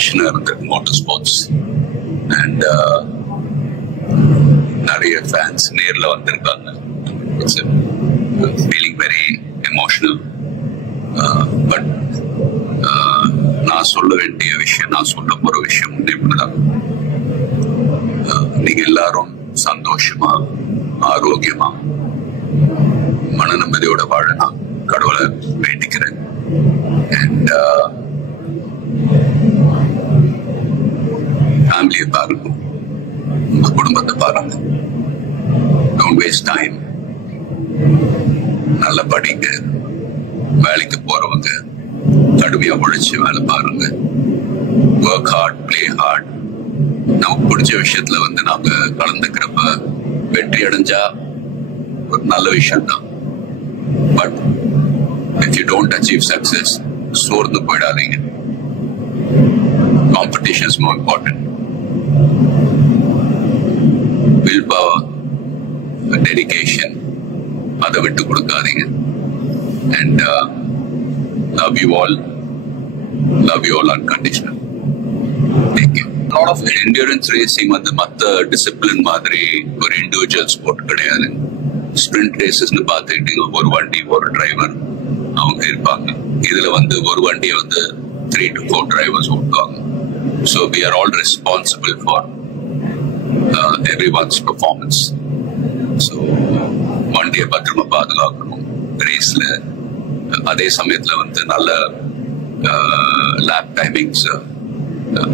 பேஷனா இருந்தது motor sports. And நிறைய fans நேர்ல வந்திருக்காங்க. It's feeling very emotional. But நான் சொல்ல வேண்டிய விஷயம், நான் சொல்ல போற விஷயம் இப்படிதான். நீங்க எல்லாரும் சந்தோஷமா, ஆரோக்கியமா, மன நிம்மதியோட வாழணும் கடவுளை வேண்டிக்கிறேன். அண்ட் ஃபேமிலியை பாருங்க, உங்க குடும்பத்தை பாருங்க. Don't waste time. நல்லா படிங்க. வேலைக்கு போறவங்க கடுமையா உழைச்சு வேலை பாருங்க. Work hard, play hard. நமக்கு பிடிச்ச விஷயத்துல நாம கலந்துக்கிறப்ப வெற்றி அடைஞ்சா ஒரு நல்ல விஷயம் தான். But if you don't achieve success, சோர்ந்து போயிடாதீங்க. Competition is more important. Willpower, dedication, அதை விட்டு கொடுக்காதீங்க. And love you all unconditional. Thank you. A lot of endurance racing மத்த டிசிப்ளின் மாதிரி ஒரு இண்டிவிஜுவல் ஸ்போர்ட் கிடையாது. ஸ்பிரிண்ட் ரேசஸ்னு பார்த்துக்கிட்டு ஒரு வண்டி ஒரு டிரைவர் அவங்க இருப்பாங்க. இதுல ஒரு வண்டியை 3 to 4 டிரைவர்ஸ் ஓட்டுவாங்க. So we are all responsible for everyone's performance. So வண்டியை பத்திரமா பாதுகாக்கணும். ரேஸ்ல அதே சமயத்துல நல்ல லேப் டைமிங்ஸ்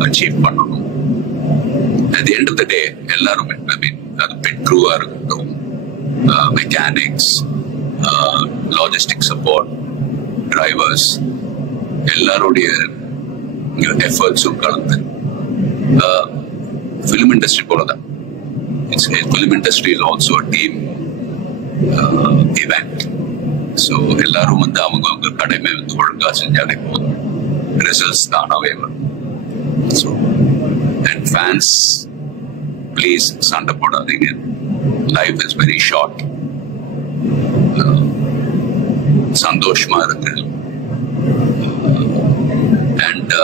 அச்சீவ் பண்ணணும். At the end of the day எல்லாரும் அது பெட் க்ரூவா இருக்கட்டும், மெக்கானிக்ஸ், லாஜிஸ்டிக் சப்போர்ட், டிரைவர்ஸ், எல்லாருடைய எஃபர்ட்ஸும் கலந்து ஃபிலிம் இண்டஸ்ட்ரி போலதான். Film industry is also a team event. So எல்லாரும் அவங்க கடமை ஒழுங்கா செஞ்சாலே போதும், ரிசல்ட்ஸ் தானாவே வரும். ஸோ அண்ட் ஃபேன்ஸ், ப்ளீஸ் சண்டை போடாதீங்க. Life is very short. சந்தோஷமா இருக்கு. அண்ட்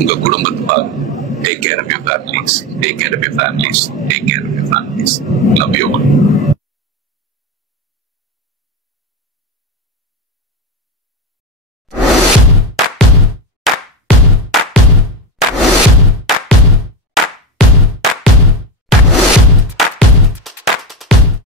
உங்க குடும்பத்தை take care of your families. Take care of your families. Take care of your families. Love you all.